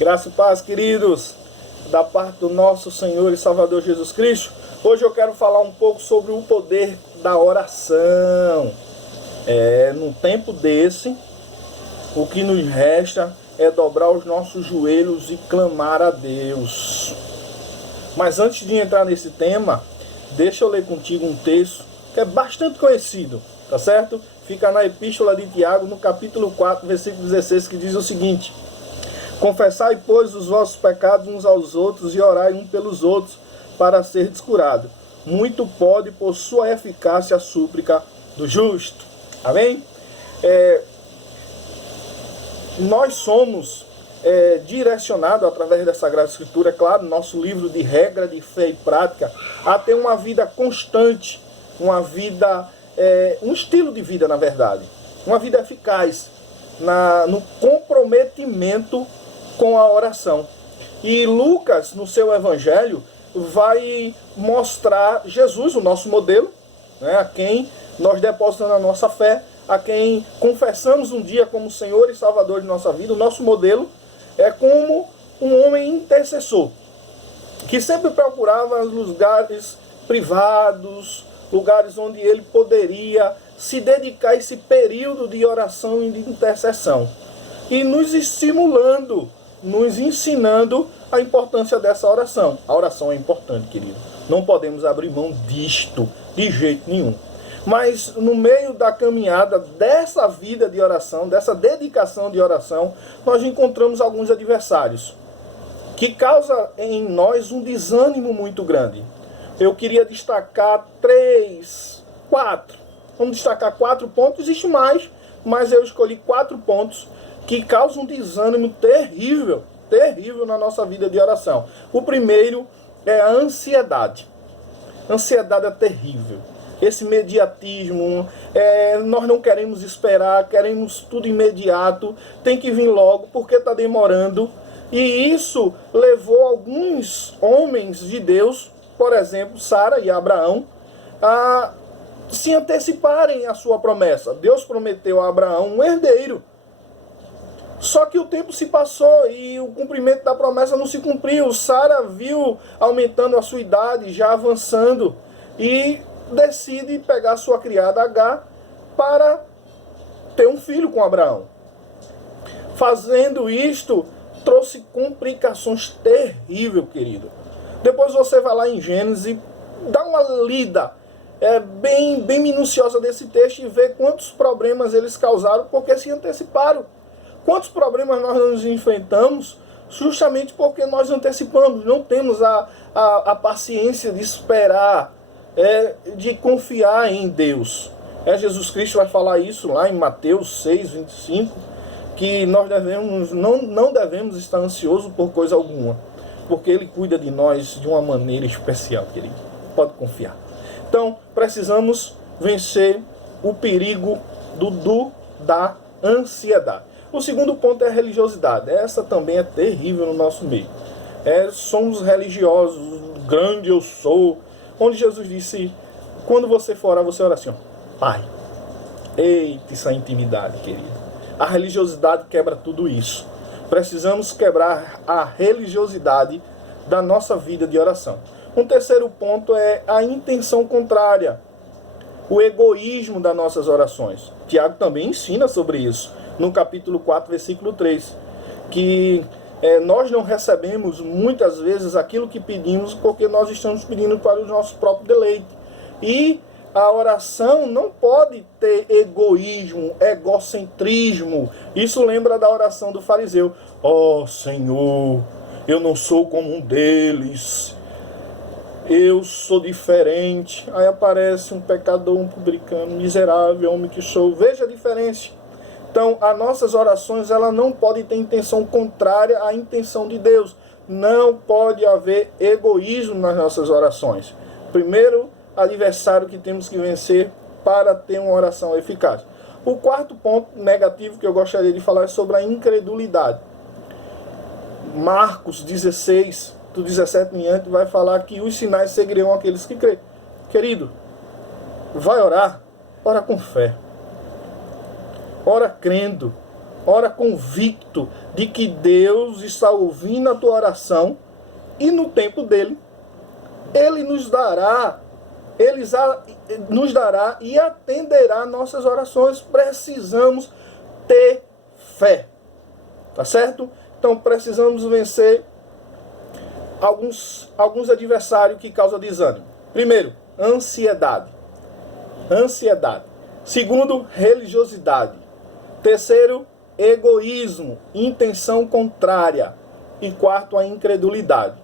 Graça e paz, queridos, da parte do nosso Senhor e Salvador Jesus Cristo. Hoje eu quero falar um pouco sobre o poder da oração. Num tempo desse, o que nos resta é dobrar os nossos joelhos e clamar a Deus. Mas antes de entrar nesse tema, deixa eu ler contigo um texto que é bastante conhecido, tá certo? Fica na Epístola de Tiago, no capítulo 4, versículo 16, que diz o seguinte: confessai, pois, os vossos pecados uns aos outros e orai um pelos outros para seres curados. Muito pode, por sua eficácia, a súplica do justo. Amém? Nós somos direcionados, através da Sagrada Escritura, claro, nosso livro de regra, de fé e prática, a ter uma vida constante, uma vida, um estilo de vida, na verdade, uma vida eficaz, no comprometimento com a oração. E Lucas, no seu evangelho, vai mostrar Jesus, o nosso modelo, né, a quem nós depositamos a nossa fé, a quem confessamos um dia como Senhor e Salvador de nossa vida. O nosso modelo é como um homem intercessor, que sempre procurava lugares privados, lugares onde ele poderia se dedicar a esse período de oração e de intercessão, e nos estimulando, nos ensinando a importância dessa oração. A oração é importante, querido. Não podemos abrir mão disto, de jeito nenhum. Mas no meio da caminhada dessa vida de oração, dessa dedicação de oração, nós encontramos alguns adversários que causam em nós um desânimo muito grande. Eu queria destacar 4. Vamos destacar 4 pontos. Existe mais, mas eu escolhi 4 pontos que causam um desânimo terrível na nossa vida de oração. O primeiro é a ansiedade. A ansiedade é terrível. Esse imediatismo, nós não queremos esperar, queremos tudo imediato, tem que vir logo porque está demorando. E isso levou alguns homens de Deus, por exemplo, Sara e Abraão, a se anteciparem à sua promessa. Deus prometeu a Abraão um herdeiro. Só que o tempo se passou e o cumprimento da promessa não se cumpriu. Sara viu aumentando a sua idade, já avançando, e decide pegar sua criada Agar para ter um filho com Abraão. Fazendo isto, trouxe complicações terríveis, querido. Depois você vai lá em Gênesis, dá uma lida bem minuciosa desse texto e vê quantos problemas eles causaram porque se anteciparam. Quantos problemas nós nos enfrentamos justamente porque nós antecipamos, não temos a paciência de esperar, de confiar em Deus. Jesus Cristo vai falar isso lá em Mateus 6, 25, que nós não devemos estar ansiosos por coisa alguma, porque Ele cuida de nós de uma maneira especial, querido. Pode confiar. Então, precisamos vencer o perigo da ansiedade. O segundo ponto é a religiosidade. Essa também é terrível no nosso meio. Somos religiosos, grande eu sou, onde Jesus disse, quando você for orar, você ora assim, ó, Pai. Eita, essa intimidade, querido. A religiosidade quebra tudo isso. Precisamos quebrar a religiosidade da nossa vida de oração. Um terceiro ponto é a intenção contrária, o egoísmo das nossas orações. Tiago também ensina sobre isso, no capítulo 4, versículo 3, que nós não recebemos muitas vezes aquilo que pedimos porque nós estamos pedindo para o nosso próprio deleite. E a oração não pode ter egoísmo, egocentrismo. Isso lembra da oração do fariseu. Ó Senhor, eu não sou como um deles, eu sou diferente. Aí aparece um pecador, um publicano, miserável, homem que sou. Veja a diferença. Então, as nossas orações, ela não podem ter intenção contrária à intenção de Deus. Não pode haver egoísmo nas nossas orações. Primeiro adversário que temos que vencer para ter uma oração eficaz. O quarto ponto negativo que eu gostaria de falar é sobre a incredulidade. Marcos 16, do 17 em diante, vai falar que os sinais seguirão aqueles que creem. Querido, vai orar? Ora com fé. Ora crendo. Ora convicto de que Deus está ouvindo a tua oração e no tempo dele, Ele nos dará e atenderá nossas orações. Precisamos ter fé. Tá certo? Então precisamos vencer alguns adversários que causam desânimo. Primeiro, ansiedade. Segundo, religiosidade. Terceiro, egoísmo, intenção contrária. E quarto, a incredulidade.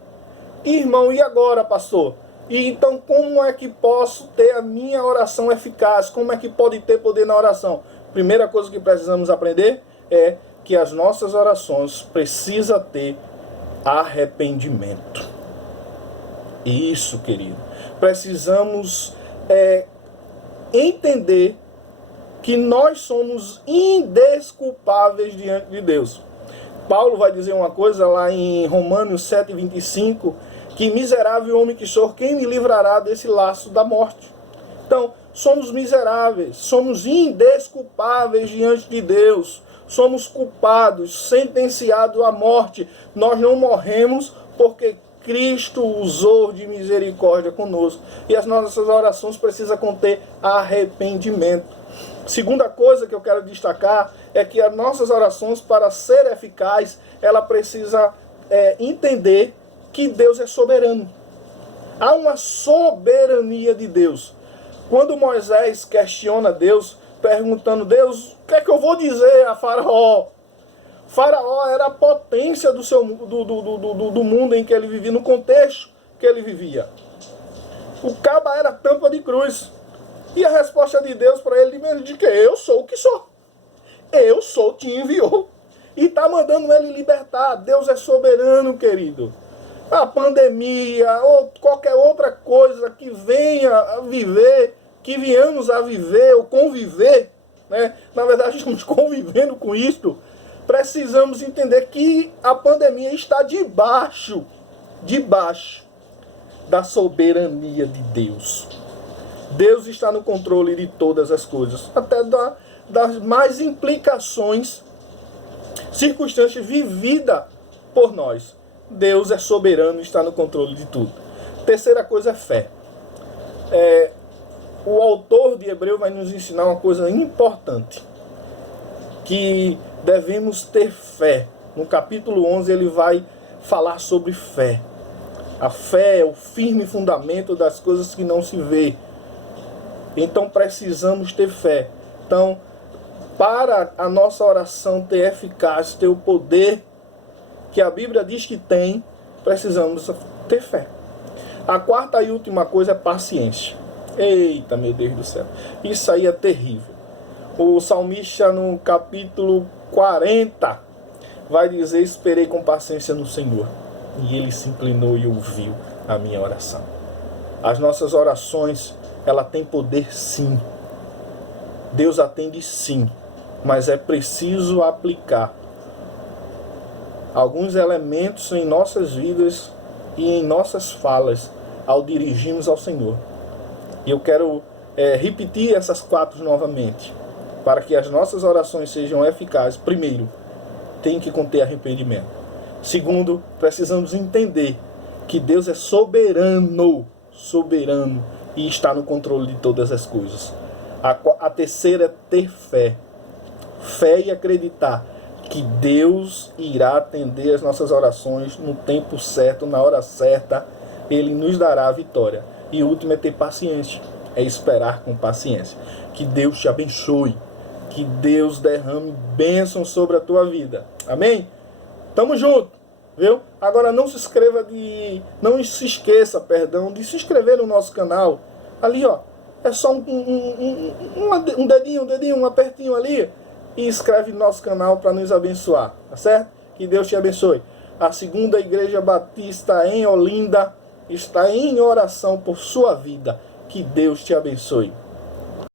Irmão, e agora, pastor? E então como é que posso ter a minha oração eficaz? Como é que pode ter poder na oração? Primeira coisa que precisamos aprender é que as nossas orações precisam ter arrependimento. Isso, querido. Precisamos entender que nós somos indesculpáveis diante de Deus. Paulo vai dizer uma coisa lá em Romanos 7,25, que miserável homem que sou, quem me livrará desse laço da morte? Então, somos miseráveis, somos indesculpáveis diante de Deus, somos culpados, sentenciados à morte. Nós não morremos porque Cristo usou de misericórdia conosco. E as nossas orações precisam conter arrependimento. Segunda coisa que eu quero destacar é que as nossas orações, para ser eficaz, ela precisa entender que Deus é soberano. Há uma soberania de Deus. Quando Moisés questiona Deus, perguntando: Deus, o que é que eu vou dizer a Faraó? Faraó era a potência do mundo em que ele vivia, no contexto que ele vivia. O caba era tampa de cruz. E a resposta de Deus para ele de que eu sou o que sou. Eu sou, te enviou. E está mandando ele libertar. Deus é soberano, querido. A pandemia ou qualquer outra coisa que venha a viver, que viemos a viver ou conviver, né? Na verdade, estamos convivendo com isto. Precisamos entender que a pandemia está debaixo da soberania de Deus. Deus está no controle de todas as coisas, até das mais implicações, circunstâncias vividas por nós. Deus é soberano e está no controle de tudo. Terceira coisa é fé. O autor de Hebreu vai nos ensinar uma coisa importante, que devemos ter fé. No capítulo 11 ele vai falar sobre fé. A fé é o firme fundamento das coisas que não se vê. Então precisamos ter fé. Então, para a nossa oração ter eficácia, ter o poder que a Bíblia diz que tem, precisamos ter fé. A quarta e última coisa é paciência. Eita, meu Deus do céu. Isso aí é terrível. O salmista, no capítulo 40, vai dizer: esperei com paciência no Senhor, e Ele se inclinou e ouviu a minha oração. As nossas orações, ela tem poder sim. Deus atende sim, mas é preciso aplicar alguns elementos em nossas vidas e em nossas falas ao dirigirmos ao Senhor. E eu quero repetir essas 4 novamente, para que as nossas orações sejam eficazes. Primeiro, tem que conter arrependimento. Segundo, precisamos entender que Deus é soberano e está no controle de todas as coisas. A terceira é ter fé. Fé e acreditar que Deus irá atender as nossas orações no tempo certo, na hora certa. Ele nos dará a vitória. E o último é ter paciência. É esperar com paciência. Que Deus te abençoe. Que Deus derrame bênção sobre a tua vida. Amém? Tamo junto. Viu? Agora não se esqueça de se inscrever no nosso canal. Ali, ó, é só um dedinho, um apertinho ali, e inscreve no nosso canal para nos abençoar, tá certo? Que Deus te abençoe. A Segunda Igreja Batista em Olinda está em oração por sua vida. Que Deus te abençoe.